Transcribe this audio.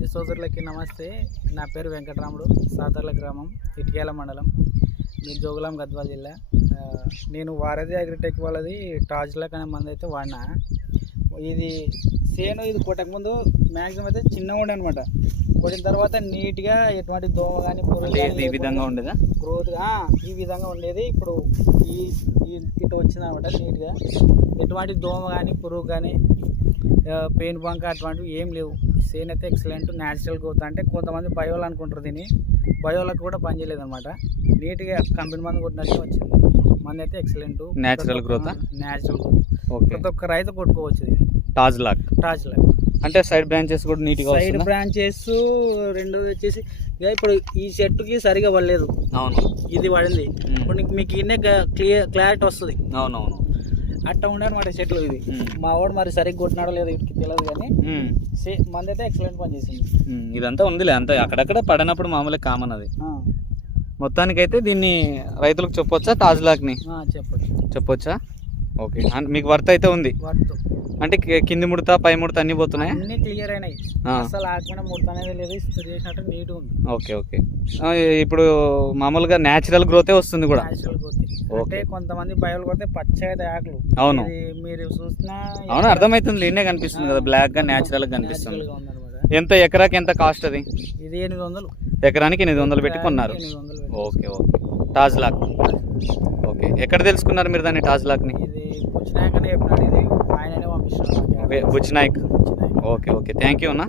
రైతు సోదరులకి నమస్తే. నా పేరు వెంకటరాముడు సాదర్ల గ్రామం ఇటికేల మండలం మీ జోగులాం గద్వాల జిల్లా. నేను వారధి అగ్రిటెక్ వాళ్ళది టాజ్లాక్ అనే మంది అయితే వాడినా. ఇది సేను ఇది కొట్టకముందు మ్యాక్సిమం అయితే చిన్నగా ఉండే అనమాట కొట్టిన తర్వాత నీట్గా ఎటువంటి దోమ కానీ ఇది ఈ విధంగా ఉండేదా? గ్రోత్గా ఈ విధంగా ఉండేది. ఇప్పుడు ఈ ఈ- ఇటు వచ్చింది అనమాట నీట్గా. ఎటువంటి దోమ కానీ పురుగు కానీ పెయిన్ బంక అటువంటివి ఏం లేవు. సేన్ అయితే ఎక్సలెంట్ న్యాచురల్ గ్రోత్ అంటే కొంతమంది బయోలు అనుకుంటారు దీన్ని. బయోలకు కూడా పనిచేయలేదు అనమాట నీట్గా కంపెనీ మంది కొట్టినట్టు వచ్చింది. మంది అయితే ఎక్సలెంట్ growth ఆ? న్యాచురల్ ఓకే ప్రతి ఒక్క రైతు కొట్టుకోవచ్చు ఇది. టాజ్ లాక్ టాచ్ లాగా అంటే సైడ్ బ్రాంచెస్ కూడా నీట్గా సైడ్ బ్రాంచెస్ రెండోది వచ్చేసి ఇప్పుడు ఈ చెట్టుకి సరిగా పడలేదు. అవును. ఇది పడింది. మ్మ్. ఇప్పుడు మీకు ఇన్నే క్లియర్ క్లారిటీ వస్తుంది. అవునవును. అట్ట ఉండనమాట చెట్లు ఇది. మా వాడు మరి సరిగ్గా కొట్టినాడో లేదో వీటికి తెలియదు కానీ మ్మ్. సే మంది అయితే ఎక్సలెంట్ పని చేసింది. ఇదంతా ఉందిలే అంతా అక్కడక్కడ పడినప్పుడు మామూలుగా కామన్ అది. మొత్తానికైతే దీన్ని రైతులకు చెప్పొచ్చా తాజ్ లాక్ని? ఆ, చెప్పొచ్చు. చెప్పొచ్చా? ఓకే. మీకు వర్త్ అయితే ఉంది. వాటితో అంటే కింది ముడత పై ముడత అన్ని పోతున్నాయా? అన్ని క్లియర్ అయినాయి. అసలు ఆకుండా ముడత అనేది లేదు ఇస్త్రీ చేసినట్టు నీట్ ఉంది. Okay okay. ఇప్పుడు మామూలుగా న్యాచురల్ గ్రోతే వస్తుంది కూడా. అంటే ఓకే. కొంతమంది బయలు కొడితే పచ్చగా ఆకులు అవును. మీరు చూసినా అవును అర్థమవుతుంది లీనే కనిపిస్తుంది కదా. బ్లాక్గా న్యాచురల్గా కనిపిస్తుంది. ఎంత ఎకరాకి ఎంత కాస్ట్ అది? ఇది ఎనిమిది వందలు. ఎకరానికి ఎనిమిది వందలు పెట్టి కొన్నారు. ఎనిమిది వందలు పెట్టి. Okay okay. టాజ్ లాక్ ఓకే. ఎక్కడ తెలుసుకున్నారు మీరు దాన్ని టాజ్ లాక్ని ఇది వచ్చినాకనే చెప్పినాడు ఇది Butch Nayak. Okay okay. Thank you అన్న.